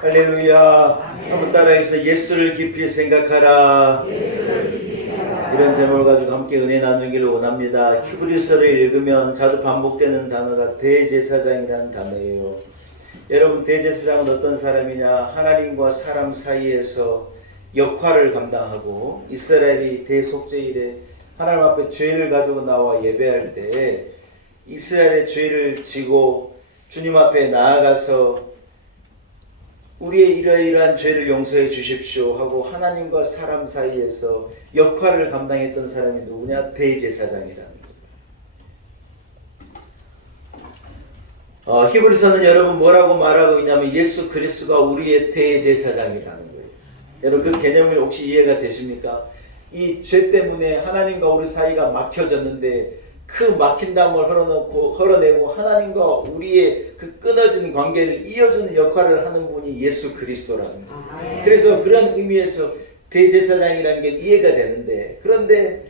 할렐루야. 한번 따라해서 예수를 깊이 생각하라. 이런 제목을 가지고 함께 은혜 나누기를 원합니다. 히브리서를 읽으면 자주 반복되는 단어가 대제사장이라는 단어예요. 여러분, 대제사장은 어떤 사람이냐? 하나님과 사람 사이에서 역할을 감당하고, 이스라엘이 대속죄일에 하나님 앞에 죄를 가지고 나와 예배할 때 이스라엘의 죄를 지고 주님 앞에 나아가서 우리의 이러이러한 죄를 용서해 주십시오 하고 하나님과 사람 사이에서 역할을 감당했던 사람이 누구냐? 대제사장이라는 거예요. 히브리서는 여러분 뭐라고 말하고 있냐면 예수 그리스도가 우리의 대제사장이라는 거예요. 여러분 그 개념이 혹시 이해가 되십니까? 이 죄 때문에 하나님과 우리 사이가 막혀졌는데 그 막힌 담을 흘러내고 하나님과 우리의 그 끊어진 관계를 이어주는 역할을 하는 분이 예수 그리스도라는 거예요. 그래서 그런 의미에서 대제사장이라는 게 이해가 되는데, 그런데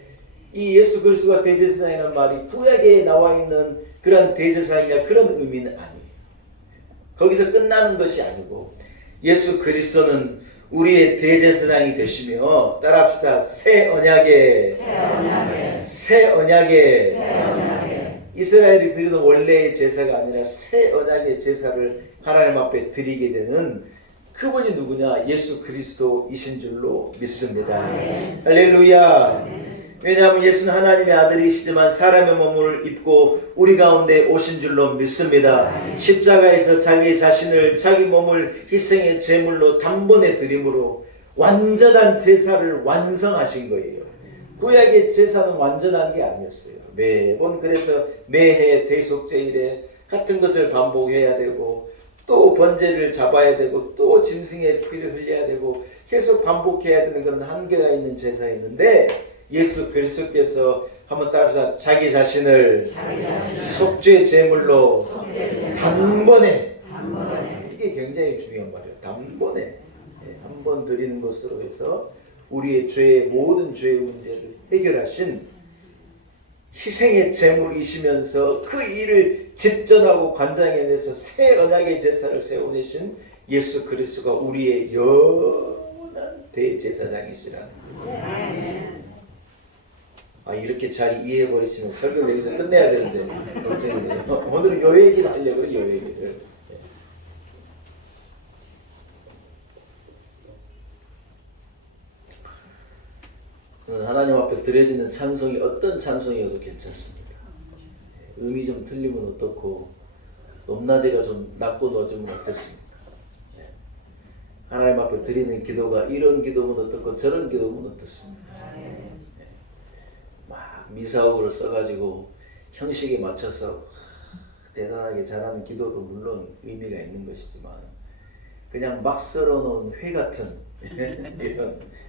이 예수 그리스도가 대제사장이라는 말이 구약에 나와 있는 그런 대제사장이냐 그런 의미는 아니에요. 거기서 끝나는 것이 아니고 예수 그리스도는 우리의 대제사장이 되시며, 따라합시다. 새 언약의 이스라엘이 드리던 원래의 제사가 아니라 새 언약의 제사를 하나님 앞에 드리게 되는 그분이 누구냐? 예수 그리스도이신 줄로 믿습니다. 할렐루야. 왜냐하면 예수는 하나님의 아들이시지만 사람의 몸을 입고 우리 가운데 오신 줄로 믿습니다. 십자가에서 자기 자신을, 자기 몸을 희생의 제물로 단번에 드림으로 완전한 제사를 완성하신 거예요. 구약의 제사는 완전한 게 아니었어요. 매번 그래서 매해 대속죄일에 같은 것을 반복해야 되고, 또 번제를 잡아야 되고, 또 짐승의 피를 흘려야 되고, 계속 반복해야 되는 그런 한계가 있는 제사였는데, 예수 그리스도께서 한번 따라서 자기 자신을 속죄 제물로 단번에, 이게 굉장히 중요한 말이에요. 단번에 한 번 드리는 것으로 해서 우리의 죄의 모든 죄의 문제를 해결하신 희생의 제물이시면서 그 일을 집전하고 관장해내서 새 언약의 제사를 세워내신 예수 그리스도가 우리의 영원한 대제사장이시라는 거예요. 이렇게 잘 이해해버리시면 설교를 여기서 끝내야 되는데 걱정이네요. 오늘은 요 얘기를 하려고요. 요 얘기를. 저는 하나님 앞에 드려지는 찬송이 어떤 찬송이어도 괜찮습니다. 음이 좀 틀리면 어떻고, 높낮이가 좀 낮고 낮으면 어떻습니까? 하나님 앞에 드리는 기도가 이런 기도면 어떻고 저런 기도면 어떻습니까? 막 미사옥으로 써가지고 형식에 맞춰서 대단하게 잘하는 기도도 물론 의미가 있는 것이지만, 그냥 막 썰어놓은 회 같은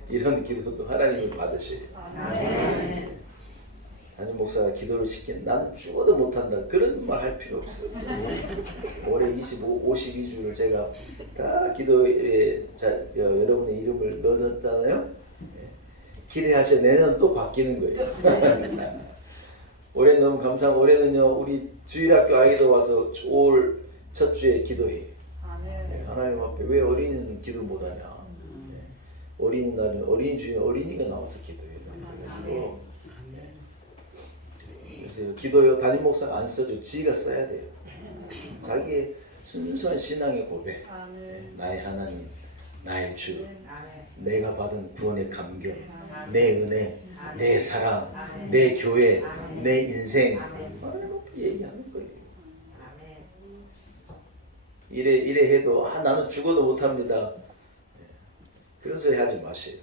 이런 기도도 하나님을 받으셔요. 담임 목사가 기도를 시키는, 나는 죽어도 못한다 그런 말 할 필요 없어요. 올해 52주를 제가 다 기도에 여러분의 이름을 넣어놨잖아요. 기대하셔. 내년 또 바뀌는 거예요. 올해 너무 감사하고, 올해는요 우리 주일학교 아이도 와서 올 첫 주에 기도해요. 하나님 앞에 왜 어린이는 기도 못하냐? 어린이날은 어린이 중에 어린이가 나와서 기도해요. 그래서 기도요 담임 목사가 안 써줘. 지가 써야 돼요. 자기의 순수한 신앙의 고백, 나의 하나님, 나의 주, 내가 받은 구원의 감격, 내 은혜, 내 사랑, 내 교회, 내 인생, 얘기하는 거예요. 이래 해도 나는 죽어도 못합니다. 그런 소리 하지 마세요.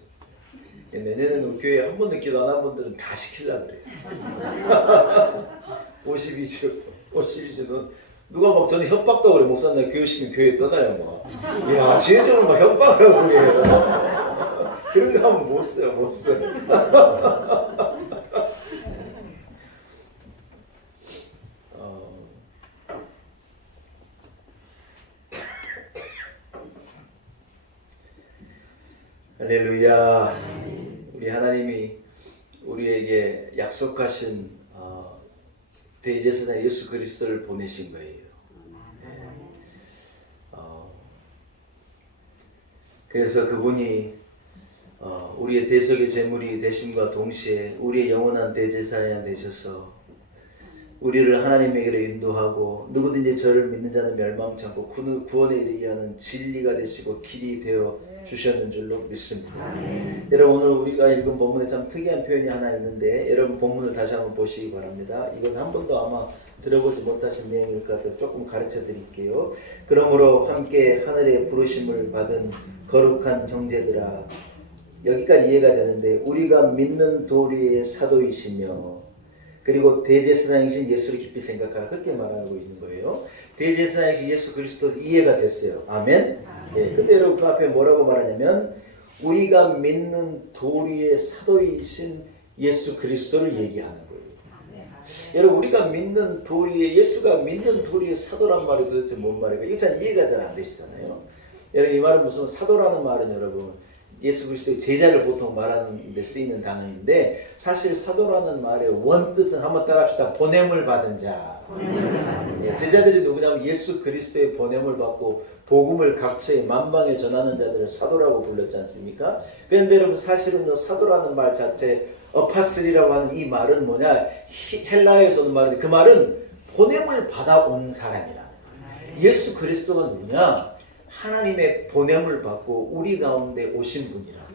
내년에는 교회 한 번도 기도 안 한 분들은 다 시키려고 그래요. 52주 누가 막 저는 협박도 그래. 목사 나 교회 시키면 교회 떠나요. 막. 이야, 지혜적으로 막 협박을 하고 그래요. 그런 거 하면 못 써요. 할렐루야. 우리 하나님이 우리에게 약속하신 대제사장 예수 그리스도를 보내신 거예요. 그래서 그분이 우리의 대속의 제물이 되심과 동시에 우리의 영원한 대제사장 되셔서 우리를 하나님에게로 인도하고 누구든지 저를 믿는 자는 멸망치 않고 구원에 이르게 하는 진리가 되시고 길이 되어 주셨는 줄로 믿습니다. 여러분 오늘 우리가 읽은 본문에 참 특이한 표현이 하나 있는데 여러분 본문을 다시 한번 보시기 바랍니다. 이건 한 번도 아마 들어보지 못하신 내용일 것 같아서 조금 가르쳐 드릴게요. 그러므로 함께 하늘의 부르심을 받은 거룩한 형제들아, 여기까지 이해가 되는데 우리가 믿는 도리의 사도이시며 그리고 대제사장이신 예수를 깊이 생각하라, 그렇게 말하고 있는 거예요. 대제사장이신 예수 그리스도 이해가 됐어요. 아멘. 예, 근데 여러분 그 앞에 뭐라고 말하냐면 우리가 믿는 도리의 사도이신 예수 그리스도를 얘기하는 거예요. 여러분 우리가 믿는 도리의, 예수가 믿는 도리의 사도란 말이 도대체 뭔 말이에요? 이거 잘 이해가 잘 안 되시잖아요. 여러분 이 말은 무슨, 사도라는 말은 여러분 예수 그리스도의 제자를 보통 말하는 데 쓰이는 단어인데 사실 사도라는 말의 원뜻은 한번 따라합시다. 보냄을 받은 자. 예, 제자들이 누구냐면 예수 그리스도의 보냄을 받고 복음을 각처에 만방에 전하는 자들을 사도라고 불렀지 않습니까? 그런데 여러분 사실은 사도라는 말 자체 어파슬리라고 하는 이 말은 뭐냐, 헬라어에서 오는 말인데 그 말은 보냄을 받아온 사람이라는 거예요. 예수 그리스도가 누구냐? 하나님의 보냄을 받고 우리 가운데 오신 분이라고.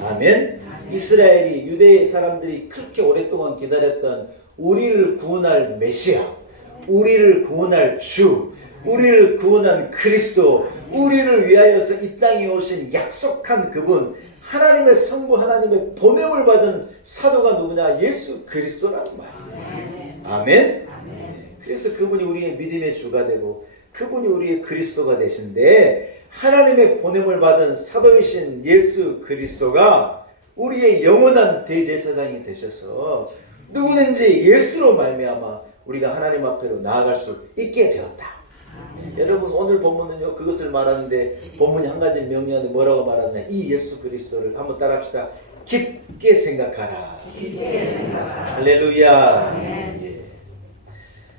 아멘. 이스라엘이, 유대 사람들이 그렇게 오랫동안 기다렸던 우리를 구원할 메시아, 우리를 구원할 주, 우리를 구원한 그리스도, 우리를 위하여서 이 땅에 오신 약속한 그분, 하나님의 성부, 하나님의 보냄을 받은 사도가 누구냐? 예수 그리스도라는 말이에요. 아멘. 그래서 그분이 우리의 믿음의 주가 되고 그분이 우리의 그리스도가 되신데, 하나님의 보냄을 받은 사도이신 예수 그리스도가 우리의 영원한 대제사장이 되셔서 누구든지 예수로 말미암아 우리가 하나님 앞으로 나아갈 수 있게 되었다. 여러분 오늘 본문은요 그것을 말하는데, 본문이 한 가지 명령하는데 뭐라고 말하느냐, 이 예수 그리스도를 한번 따라합시다. 깊게 생각하라. 할렐루야. 예.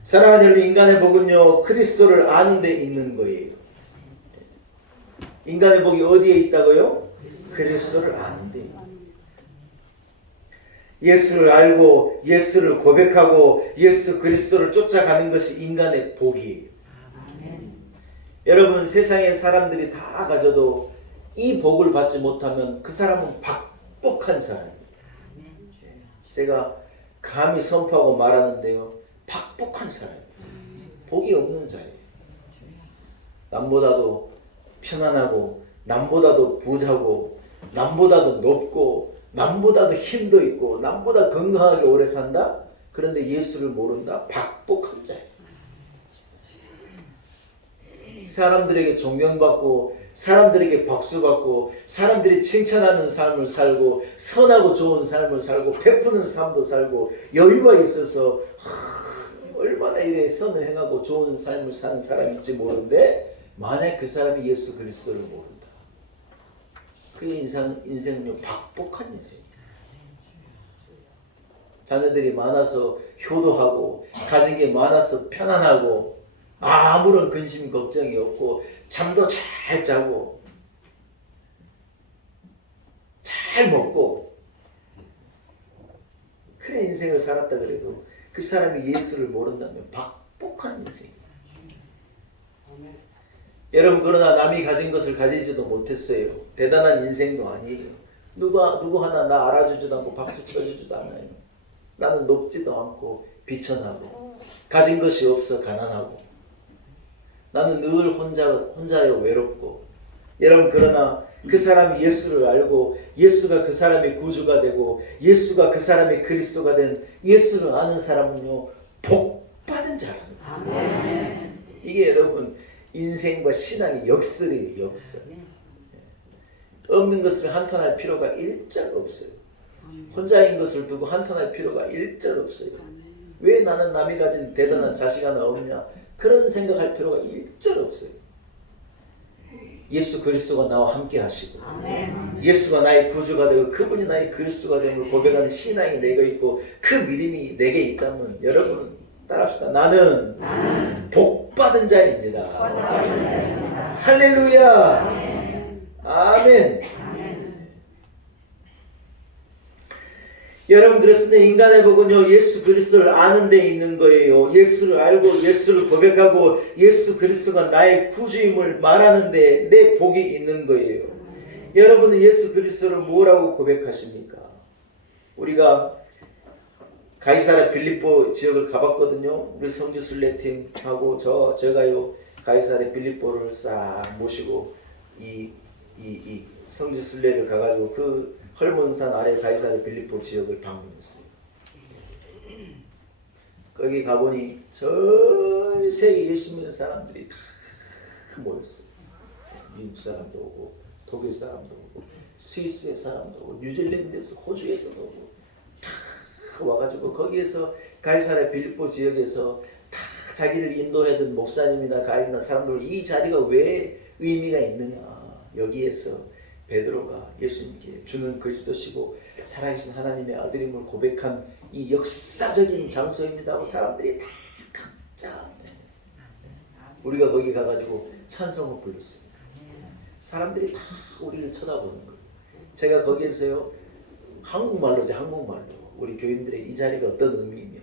사랑하는 여러분, 인간의 복은요 그리스도를 아는 데 있는 거예요. 인간의 복이 어디에 있다고요? 그리스도를 아는 데. 예수를 알고 예수를 고백하고 예수 그리스도를 쫓아가는 것이 인간의 복이에요. 여러분 세상의 사람들이 다 가져도 이 복을 받지 못하면 그 사람은 박복한 사람이에요. 제가 감히 선포하고 말하는데요, 박복한 사람이에요. 복이 없는 자예요. 남보다도 편안하고 남보다도 부자고 남보다도 높고 남보다도 힘도 있고 남보다 건강하게 오래 산다? 그런데 예수를 모른다? 박복한 자예요. 사람들에게 존경받고 사람들에게 박수받고 사람들이 칭찬하는 삶을 살고 선하고 좋은 삶을 살고 베푸는 삶도 살고 여유가 있어서 얼마나 이래 선을 행하고 좋은 삶을 사는 사람일지 모르는데, 만약 그 사람이 예수 그리스도를 모른다, 그의 인생은요 박복한 인생이에요. 자녀들이 많아서 효도하고 가진 게 많아서 편안하고 아무런 근심 걱정이 없고 잠도 잘 자고 잘 먹고 그런 인생을 살았다 그래도 그 사람이 예수를 모른다면 박복한 인생이에요. 여러분 그러나 남이 가진 것을 가지지도 못했어요. 대단한 인생도 아니에요. 누구 하나 나 알아주지도 않고 박수 쳐주지도 않아요. 나는 높지도 않고 비천하고 가진 것이 없어 가난하고 나는 늘 혼자여 외롭고. 여러분 그러나 그 사람이 예수를 알고 예수가 그 사람의 구주가 되고 예수가 그 사람의 그리스도가 된 예수를 아는 사람은요 복받은 자라는 거예요. 이게 여러분 인생과 신앙의 역설이에요. 역설. 없는 것을 한탄할 필요가 일절 없어요. 혼자인 것을 두고 한탄할 필요가 일절 없어요. 왜 나는 남이 가진 대단한 자식 하나 없냐, 그런 생각할 필요가 일절 없어요. 예수 그리스도가 나와 함께 하시고 예수가 나의 구주가 되고 그분이 나의 그리스도가 됨을 고백하는 신앙이 내게 있고 그 믿음이 내게 있다면, 여러분 따라합시다. 나는 복받은 자입니다. 할렐루야. 아멘. 여러분 그렇습니다. 인간의 복은요 예수 그리스도를 아는 데 있는 거예요. 예수를 알고 예수를 고백하고 예수 그리스도가 나의 구주임을 말하는 데 내 복이 있는 거예요. 여러분은 예수 그리스도를 뭐라고 고백하십니까? 우리가 가이사랴 빌립보 지역을 가봤거든요. 우리 성지순례팀하고 제가요 가이사랴 빌립보를 싹 모시고 이 성지순례를 가가지고 그 헐몬산 아래 가이사랴 빌립보 지역을 방문했어요. 거기 가보니 전 세계 예수 믿는 사람들이 다 모였어요. 미국 사람도 오고 독일 사람도 오고 스위스의 사람도 오고 뉴질랜드에서 호주에서도 오고 다 와가지고 거기에서 가이사랴 빌립보 지역에서 다 자기를 인도해준 목사님이나 가이사랴 사람들 이 자리가 왜 의미가 있느냐. 여기에서 베드로가 예수님께 주는 그리스도시고 살아계신 하나님의 아들임을 고백한 이 역사적인 장소입니다 하고 사람들이 다 각자 우리가 거기 가가지고 찬송을 불렀어요. 사람들이 다 우리를 쳐다보는 거예요. 제가 거기에서요 한국말로죠. 한국말로 우리 교인들의 이 자리가 어떤 의미이며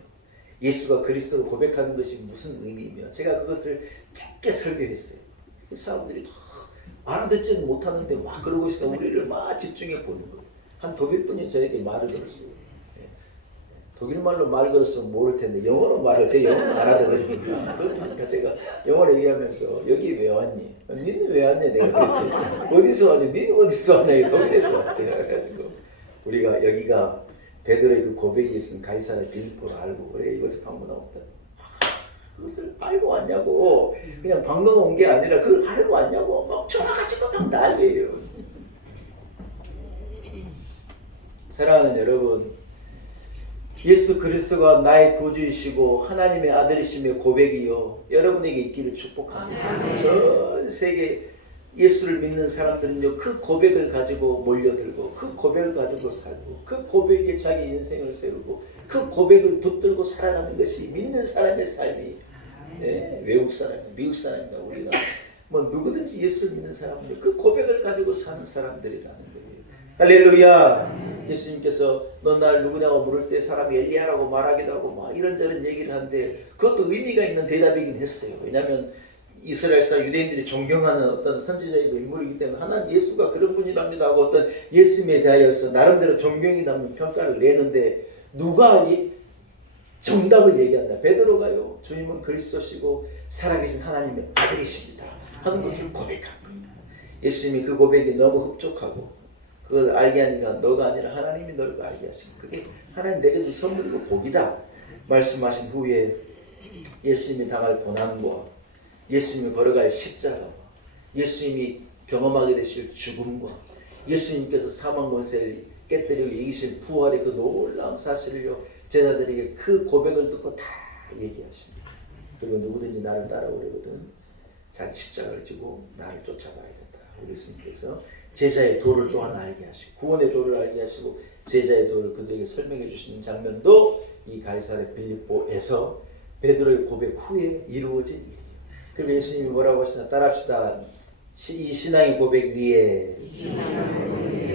예수가 그리스도를 고백하는 것이 무슨 의미이며 제가 그것을 짧게 설교했어요. 사람들이 다 알아듣지는 못하는데 막 그러고 있으니까 우리를 막 집중해 보는 거예요. 한 독일분이 저에게 말을 걸었어요. 독일말로 말 걸었으면 모를 텐데 영어로 말을 제 영어는 알아듣으니까 그러니까 제가 영어로 얘기하면서 여기 왜 왔니? 니는 왜 왔냐? 내가 그랬지. 어디서 왔니? 니는 어디서 왔냐? 독일에서 왔대. 그래가지고 우리가 여기가 베드로의 그 고백이 있으면 가이사랴 빌립보를 알고 그래 이것을 방문하고 그것을 알고 왔냐고. 그냥 방금 온 게 아니라 그걸 알고 왔냐고. 막 좋아가지고 막 난리예요. 사랑하는 여러분, 예수 그리스도가 나의 구주이시고 하나님의 아들이심의 고백이요 여러분에게 있기를 축복합니다. 전 세계 예수를 믿는 사람들은요 그 고백을 가지고 몰려들고 그 고백을 가지고 살고 그 고백에 자기 인생을 세우고 그 고백을 붙들고 살아가는 것이 믿는 사람의 삶이 외국 사람, 미국 사람이다. 우리가 뭐 누구든지 예수를 믿는 사람들 그 고백을 가지고 사는 사람들이라는 거예요. 할렐루야. 예수님께서 너 날 누구냐고 물을 때 사람이 엘리야라고 말하기도 하고 막 이런저런 얘기를 하는데 그것도 의미가 있는 대답이긴 했어요. 왜냐하면 이스라엘 사람 유대인들이 존경하는 어떤 선지자이고 인물이기 때문에 하나님 예수가 그런 분이랍니다 하고 어떤 예수님에 대하여서 나름대로 존경이 담는 평가를 내는데 누가 정답을 얘기한다. 베드로가요 주님은 그리스도시고 살아계신 하나님의 아들이십니다 하는 것을 고백한 거예요. 예수님이 그 고백이 너무 흡족하고 그걸 알게 하니까 너가 아니라 하나님이 너를 알게 하시고 그게 하나님 내게 준 선물이고 복이다 말씀하신 후에 예수님이 당할 고난과 예수님이 걸어갈 십자가와 예수님이 경험하게 되실 죽음과 예수님께서 사망 권세를 깨뜨리고 이기실 부활의 그 놀라운 사실을요 제자들에게 그 고백을 듣고 다 얘기하십니다. 그리고 누구든지 나를 따라오려거든 자기 십자가를 지고 나를 쫓아가야 된다. 우리 예수님께서 제자의 도를 또한 알게 하시고 구원의 도를 알게 하시고 제자의 도를 그들에게 설명해 주시는 장면도 이 가이사랴 빌립보에서 베드로의 고백 후에 이루어진 일이에요. 그리고 예수님이 뭐라고 하시나 따라합시다. 이 신앙의 고백 위에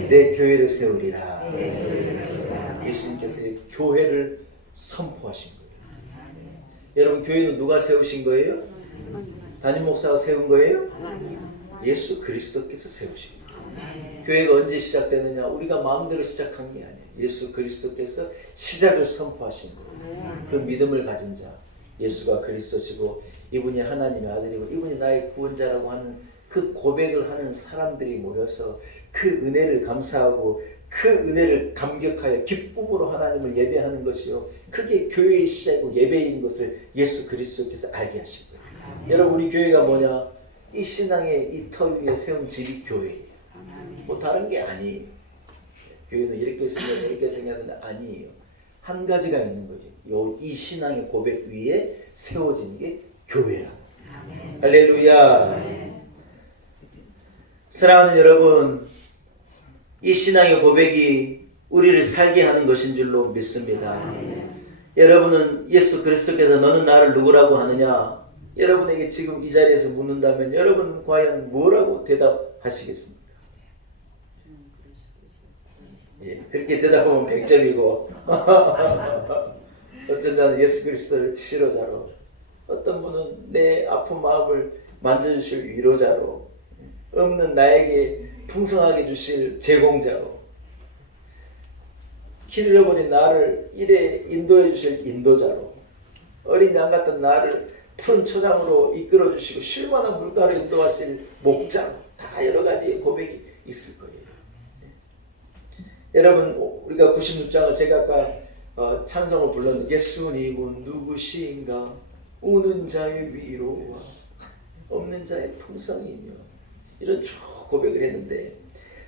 내 교회를 세우리라. 예수님께서 교회를 선포하신 거예요. 여러분 교회는 누가 세우신 거예요? 담임 목사가 세운 거예요? 예수 그리스도께서 세우신 거예요. 교회가 언제 시작되느냐? 우리가 마음대로 시작한 게 아니에요. 예수 그리스도께서 시작을 선포하신 거예요. 그 믿음을 가진 자, 예수가 그리스도시고 이분이 하나님의 아들이고 이분이 나의 구원자라고 하는 그 고백을 하는 사람들이 모여서 그 은혜를 감사하고 그 은혜를 감격하여 기쁨으로 하나님을 예배하는 것이요. 그게 교회의 시작이고 예배인 것을 예수 그리스도께서 알게 하신 거예요. 여러분 우리 교회가 뭐냐? 이 신앙의 이 터 위에 세운 집이 교회예요. 뭐 다른 게 아니에요. 교회는 이렇게 생겨 저렇게 생겼는데 아니에요. 한 가지가 있는 거죠. 이 신앙의 고백 위에 세워진 게 교회라. 할렐루야. 사랑하는 여러분, 이 신앙의 고백이 우리를 살게 하는 것인 줄로 믿습니다. 여러분은 예수 그리스도께서 너는 나를 누구라고 하느냐? 여러분에게 지금 이 자리에서 묻는다면 여러분은 과연 뭐라고 대답하시겠습니까? 예, 그렇게 대답하면 100점이고 어떤 자는 예수 그리스도를 치료자로, 어떤 분은 내 아픈 마음을 만져주실 위로자로, 없는 나에게 풍성하게 주실 제공자로, 길 잃어버린 나를 이래 인도해 주실 인도자로, 어린 양 같은 나를 푸른 초장으로 이끌어 주시고 쉴만한 물가로 인도하실 목자로, 다 여러 가지 고백이 있을 거예요. 여러분, 우리가 96장을 제가 아까 찬송을 불렀는데, 예수님은 누구신가, 우는 자의 위로와 없는 자의 풍성이며, 이런 쭉 고백을 했는데,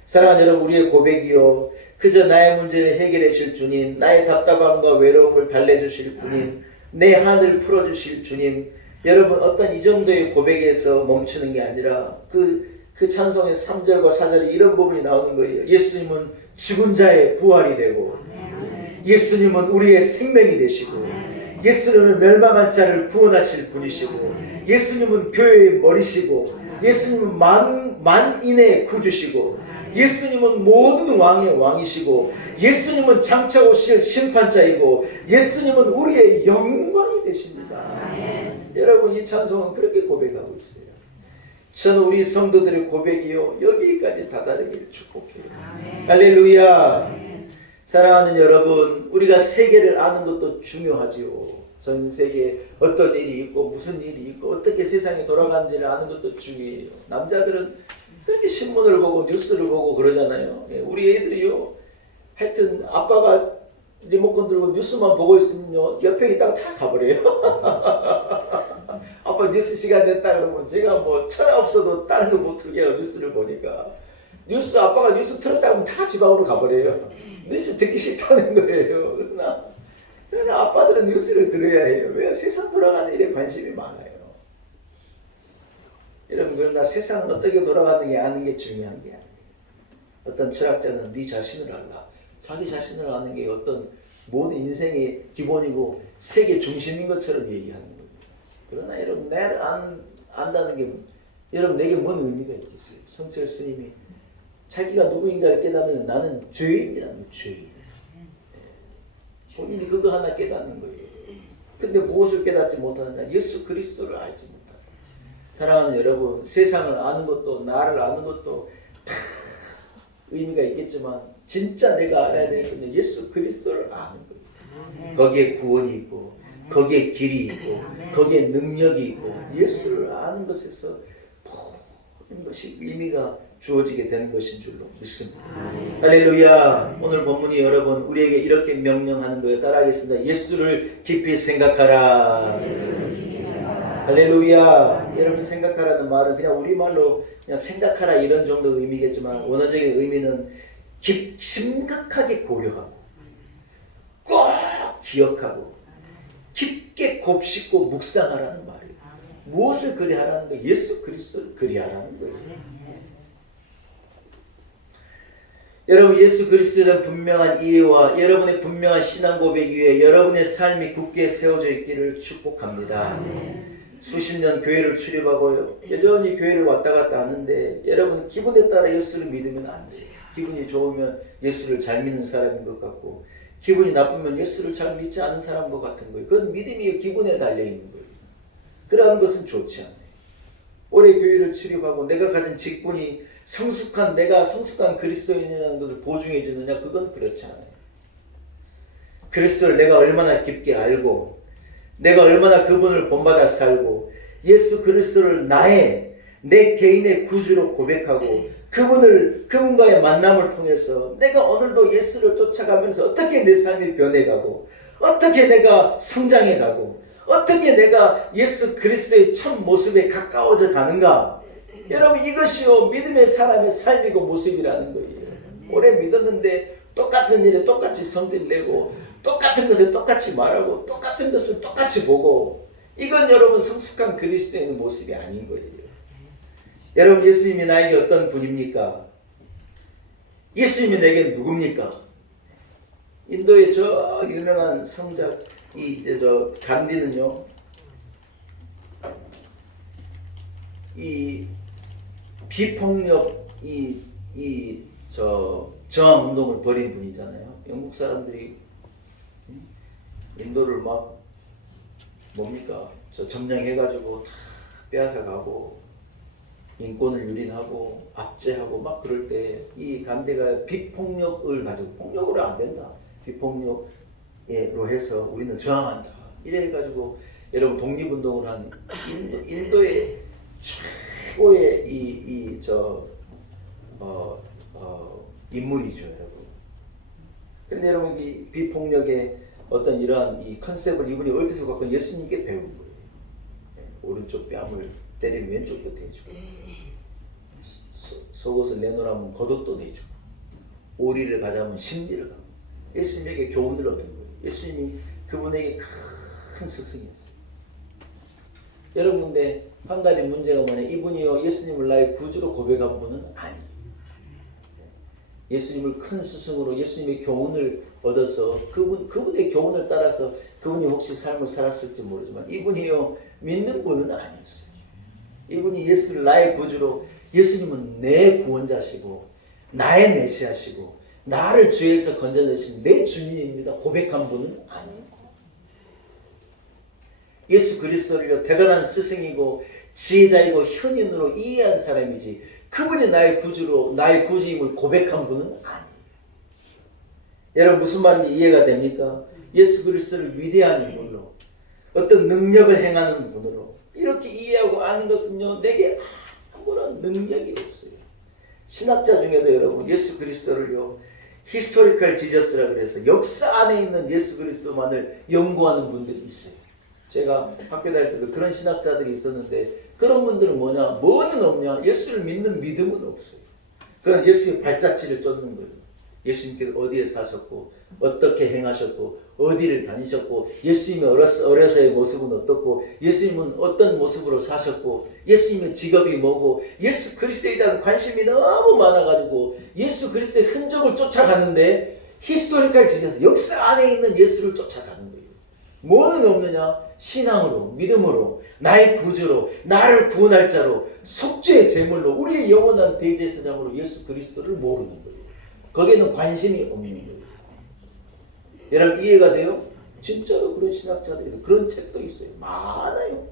사랑하는 여러분, 우리의 고백이요, 그저 나의 문제를 해결해 주실 주님, 나의 답답함과 외로움을 달래주실 주님, 내 한을 풀어주실 주님, 여러분, 어떤 이 정도의 고백에서 멈추는 게 아니라 그 찬송의 3절과 4절에 이런 부분이 나오는 거예요. 예수님은 죽은 자의 부활이 되고, 예수님은 우리의 생명이 되시고, 예수님은 멸망한 자를 구원하실 분이시고, 예수님은 교회의 머리시고, 예수님은 만인의 구주시고, 예수님은 모든 왕의 왕이시고, 예수님은 장차 오실 심판자이고, 예수님은 우리의 영광이 되십니다. 여러분, 이 찬송은 그렇게 고백하고 있어요. 저는 우리 성도들의 고백이요, 여기까지 다다르기를 축복해요. 할렐루야. 사랑하는 여러분, 우리가 세계를 아는 것도 중요하지요. 전 세계에 어떤 일이 있고 무슨 일이 있고 어떻게 세상이 돌아가는지를 아는 것도 중요해요. 남자들은 그렇게 신문을 보고 뉴스를 보고 그러잖아요. 우리 애들이요, 하여튼 아빠가 리모컨 들고 뉴스만 보고 있으면요, 옆에 있다가 다 가버려요. 아빠 뉴스 시간 됐다 그러면 제가 뭐 천하 없어도 다른 거 못 틀게 하고 뉴스를 보니까, 아빠가 뉴스 틀었다 하면 다 집 앞으로 가버려요. 뉴스 듣기 싫다는 거예요. 그러나 아빠들은 뉴스를 들어야 해요. 왜? 세상 돌아가는 일에 관심이 많아요. 여러분, 그러나 세상은 어떻게 돌아가는지 아는 게 중요한 게 아니에요. 어떤 철학자는 네 자신을 알라. 자기 자신을 아는 게 어떤 모든 인생의 기본이고 세계 중심인 것처럼 얘기하는 거예요. 그러나 여러분, 나를 안다는 게 여러분 내게 뭔 의미가 있겠어요? 성철 스님이 자기가 누구인가를 깨닫는, 나는 죄인이라는 죄인. 본인이 그거 하나 깨닫는 거예요. 근데 무엇을 깨닫지 못하느냐? 예수 그리스도를 알지 못한다. 사랑하는 여러분, 세상을 아는 것도 나를 아는 것도 다 의미가 있겠지만 진짜 내가 알아야 될 것은 예수 그리스도를 아는 거예요. 거기에 구원이 있고 거기에 길이 있고 거기에 능력이 있고, 예수를 아는 것에서 모든 것이 의미가 주어지게 되는 것인 줄로 믿습니다. 할렐루야. 오늘 본문이 여러분 우리에게 이렇게 명령하는 거예요. 따라하겠습니다. 예수를 깊이 생각하라. 할렐루야. 여러분, 생각하라는 말은 그냥 우리말로 그냥 생각하라 이런 정도 의미겠지만, 원어적인 의미는 심각하게 고려하고 꼭 기억하고 깊게 곱씹고 묵상하라는 말이에요. 무엇을 그리하라는 거예요? 예수 그리스도를 그리하라는 거예요. 여러분, 예수 그리스도에 대한 분명한 이해와 여러분의 분명한 신앙 고백 위에 여러분의 삶이 굳게 세워져 있기를 축복합니다. 수십 년 교회를 출입하고요, 여전히 교회를 왔다 갔다 하는데, 여러분 기분에 따라 예수를 믿으면 안 돼요. 기분이 좋으면 예수를 잘 믿는 사람인 것 같고, 기분이 나쁘면 예수를 잘 믿지 않은 사람 것 같은 거예요. 그건 믿음이 기분에 달려 있는 거예요. 그러한 것은 좋지 않아요. 오래 교회를 출입하고 내가 가진 직분이 내가 성숙한 그리스도인이라는 것을 보증해 주느냐? 그건 그렇지 않아요. 그리스도를 내가 얼마나 깊게 알고, 내가 얼마나 그분을 본받아 살고, 예수 그리스도를 내 개인의 구주로 고백하고, 그분과의 만남을 통해서 내가 오늘도 예수를 쫓아가면서 어떻게 내 삶이 변해가고, 어떻게 내가 성장해가고, 어떻게 내가 예수 그리스도의 참 모습에 가까워져 가는가? 여러분, 이것이요 믿음의 사람의 삶이고 모습이라는 거예요. 오래 믿었는데 똑같은 일에 똑같이 성질 내고, 똑같은 것을 똑같이 말하고, 똑같은 것을 똑같이 보고, 이건 여러분 성숙한 그리스도인의 모습이 아닌 거예요. 여러분, 예수님이 나에게 어떤 분입니까? 예수님이 내게 누굽니까? 인도의 저 유명한 성자 간디는요, 이 비폭력 이 저항 운동을 벌인 분이잖아요. 영국 사람들이 인도를 막 뭡니까? 점령해가지고 다 빼앗아가고 인권을 유린하고 압제하고 막 그럴 때 이 간디가 비폭력을 가지고, 폭력으로 안 된다, 비폭력으로 해서 우리는 저항한다 이래가지고 여러분 독립운동을 한 인도의 최고의 인물이죠, 여러분. 그런데 여러분 이 비폭력의 어떤 이러한 이 컨셉을 이분이 어디서 갖고 예수님께 배운 거예요. 오른쪽 뺨을 때리면 왼쪽도 대주고, 속옷을 내놓으라면 겉옷도 내주고, 오리를 가자면 심리를 가고, 예수님에게 교훈을 얻은 거예요. 예수님이 그분에게 큰 스승이었어요. 여러분, 근데 한 가지 문제가 뭐냐, 이분이요 예수님을 나의 구주로 고백한 분은 아니에요. 예수님을 큰 스승으로 예수님의 교훈을 얻어서 그분의 교훈을 따라서 그분이 혹시 삶을 살았을지 모르지만 이분이요 믿는 분은 아니었어요. 이분이 예수를 나의 구주로, 예수님은 내 구원자시고 나의 메시아시고 나를 죄에서 건져내신 내 주님입니다 고백한 분은 아니에요. 예수 그리스도를 대단한 스승이고 지혜자이고 현인으로 이해한 사람이지, 그분이 나의 구주로 나의 구주임을 고백한 분은 아니에요. 여러분 무슨 말인지 이해가 됩니까? 예수 그리스도를 위대한 인물로, 어떤 능력을 행하는 분으로 이렇게 이해하고 아는 것은요 내게 아무런 능력이 없어요. 신학자 중에도 여러분 예수 그리스도를요 히스토리컬 지저스라 그래서 역사 안에 있는 예수 그리스도만을 연구하는 분들이 있어요. 제가 학교 다닐 때도 그런 신학자들이 있었는데, 그런 분들은 뭐는 없냐? 예수를 믿는 믿음은 없어요. 그건 예수의 발자취를 쫓는 거예요. 예수님께서 어디에 사셨고 어떻게 행하셨고 어디를 다니셨고 예수님의 어려서의 모습은 어떻고 예수님은 어떤 모습으로 사셨고 예수님의 직업이 뭐고 예수 그리스도에 대한 관심이 너무 많아가지고 예수 그리스도의 흔적을 쫓아가는데, 히스토리컬 지저스 역사 안에 있는 예수를 쫓아가는 거예요. 뭐는 없느냐? 신앙으로, 믿음으로, 나의 구주로, 나를 구원할 자로, 속죄의 제물로, 우리의 영원한 대제사장으로 예수 그리스도를 모르는 거예요. 거기에는 관심이 없는 거예요. 여러분 이해가 돼요? 진짜로 그런 신학자들이 있어요. 그런 책도 있어요. 많아요.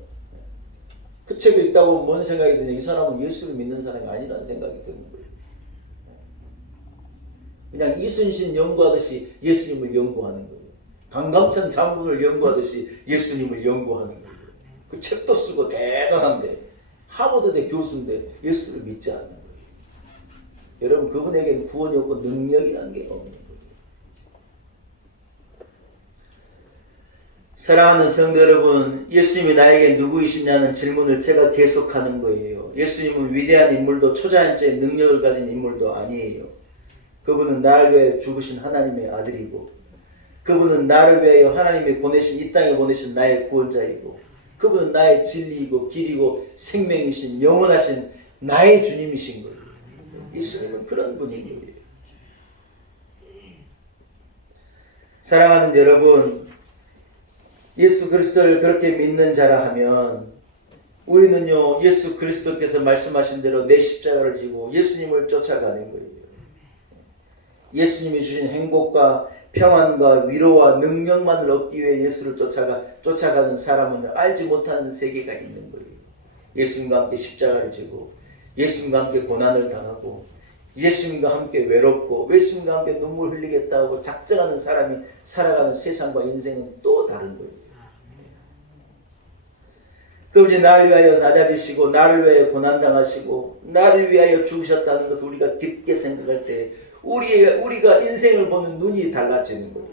그 책을 읽다 보면 뭔 생각이 드냐? 이 사람은 예수를 믿는 사람이 아니라는 생각이 드는 거예요. 그냥 이순신 연구하듯이 예수님을 연구하는 거예요. 강감찬 장군을 연구하듯이 예수님을 연구하는 거예요. 그 책도 쓰고 대단한데 하버드대 교수인데 예수를 믿지 않는 거예요. 여러분 그분에게는 구원이 없고 능력이라는 게 없는 거예요. 사랑하는 성도 여러분, 예수님이 나에게 누구이시냐는 질문을 제가 계속하는 거예요. 예수님은 위대한 인물도 초자연자의 능력을 가진 인물도 아니에요. 그분은 나를 위해 죽으신 하나님의 아들이고, 그분은 나를 위하여 하나님이 보내신 이 땅에 보내신 나의 구원자이고, 그분은 나의 진리이고 길이고 생명이신 영원하신 나의 주님이신 거예요. 예수님은 그런 분인 거예요. 사랑하는 여러분, 예수 그리스도를 그렇게 믿는 자라 하면 우리는요 예수 그리스도께서 말씀하신 대로 내 십자가를 지고 예수님을 쫓아가는 거예요. 예수님이 주신 행복과 평안과 위로와 능력만을 얻기 위해 예수를 쫓아가는 사람은 알지 못하는 세계가 있는 거예요. 예수님과 함께 십자가를 지고 예수님과 함께 고난을 당하고 예수님과 함께 외롭고 예수님과 함께 눈물 흘리겠다고 작정하는 사람이 살아가는 세상과 인생은 또 다른 거예요. 그분이 나를 위하여 낮아지시고 나를 위하여 고난당하시고 나를 위하여 죽으셨다는 것을 우리가 깊게 생각할 때 우리가 인생을 보는 눈이 달라지는 거예요.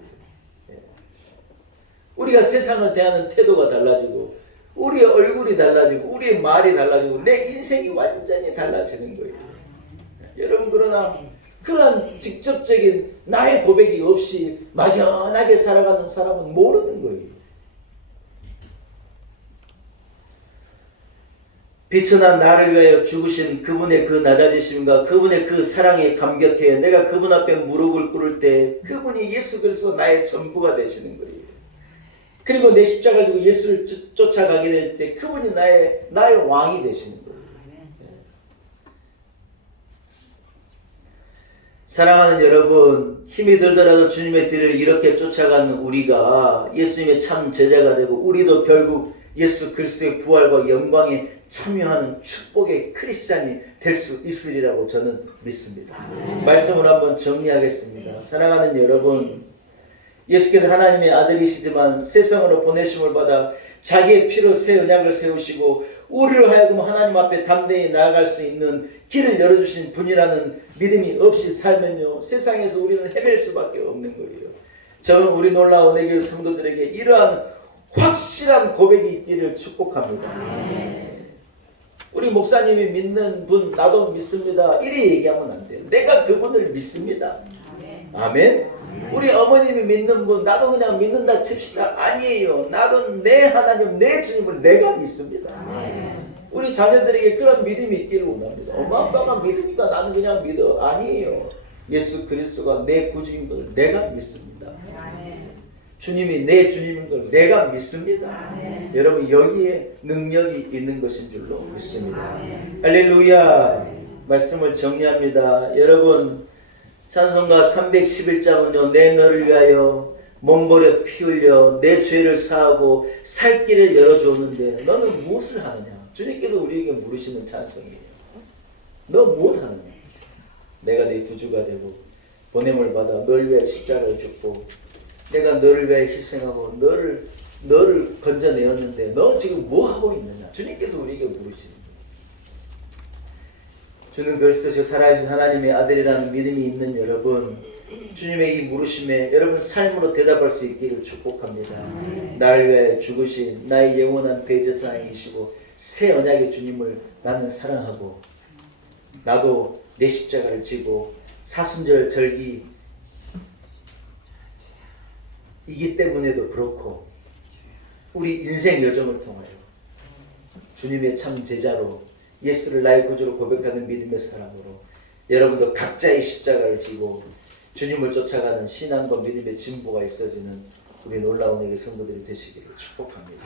우리가 세상을 대하는 태도가 달라지고 우리의 얼굴이 달라지고 우리의 말이 달라지고 내 인생이 완전히 달라지는 거예요. 여러분 그러나 그러한 직접적인 나의 고백이 없이 막연하게 살아가는 사람은 모르는 거예요. 비천한 나를 위하여 죽으신 그분의 그 낮아지심과 그분의 그 사랑에 감격해 내가 그분 앞에 무릎을 꿇을 때 그분이 예수 그리스도 나의 전부가 되시는 거예요. 그리고 내 십자가를 지고 예수를 쫓아가게 될 때 그분이 나의 왕이 되시는 거예요. 사랑하는 여러분, 힘이 들더라도 주님의 뒤를 이렇게 쫓아가는 우리가 예수님의 참 제자가 되고 우리도 결국 예수 그리스도의 부활과 영광에 참여하는 축복의 크리스찬이 될 수 있으리라고 저는 믿습니다. 말씀을 한번 정리하겠습니다. 사랑하는 여러분, 예수께서 하나님의 아들이시지만 세상으로 보내심을 받아 자기의 피로 새 언약을 세우시고 우리를 하여금 하나님 앞에 담대히 나아갈 수 있는 길을 열어주신 분이라는 믿음이 없이 살면요, 세상에서 우리는 헤맬 수밖에 없는 거예요. 저는 우리 놀라운 애교 성도들에게 이러한 확실한 고백이 있기를 축복합니다. 우리 목사님이 믿는 분 나도 믿습니다, 이래 얘기하면 안 돼요. 내가 그분을 믿습니다. 아멘. 우리 어머님이 믿는 분 나도 그냥 믿는다 칩시다. 아니에요. 나도 내 하나님 내 주님을 내가 믿습니다. 우리 자녀들에게 그런 믿음이 있기를 원합니다. 엄마 아빠가 믿으니까 나는 그냥 믿어. 아니에요. 예수 그리스도가 내 구주인 걸 내가 믿습니다. 주님이 내 주님인 걸 내가 믿습니다. 여러분, 여기에 능력이 있는 것인 줄로 믿습니다. 할렐루야. 말씀을 정리합니다. 여러분, 찬송가 311장은요, 내 너를 위하여 몸버려 피 흘려 내 죄를 사하고 살 길을 열어주었는데 너는 무엇을 하느냐? 주님께서 우리에게 물으시는 찬송이에요. 너 무엇 하느냐? 내가 네 구주가 되고 보냄을 받아 너를 위하여 십자가를 죽고 내가 너를 위하여 희생하고 너를 건져내었는데 너 지금 뭐 하고 있느냐? 주님께서 우리에게 물으시는 거예요. 주는 그리스도 살아계신 하나님의 아들이라는 믿음이 있는 여러분, 주님의 이 물으심에 여러분 삶으로 대답할 수 있기를 축복합니다. 나를 위하여 죽으신 나의 영원한 대제사장이시고 새 언약의 주님을 나는 사랑하고 나도 내 십자가를 지고 사순절 절기 이기 때문에도 그렇고 우리 인생 여정을 통하여 주님의 참 제자로 예수를 나의 구주로 고백하는 믿음의 사람으로 여러분도 각자의 십자가를 지고 주님을 쫓아가는 신앙과 믿음의 진보가 있어지는 우리 놀라운 에게 성도들이 되시기를 축복합니다.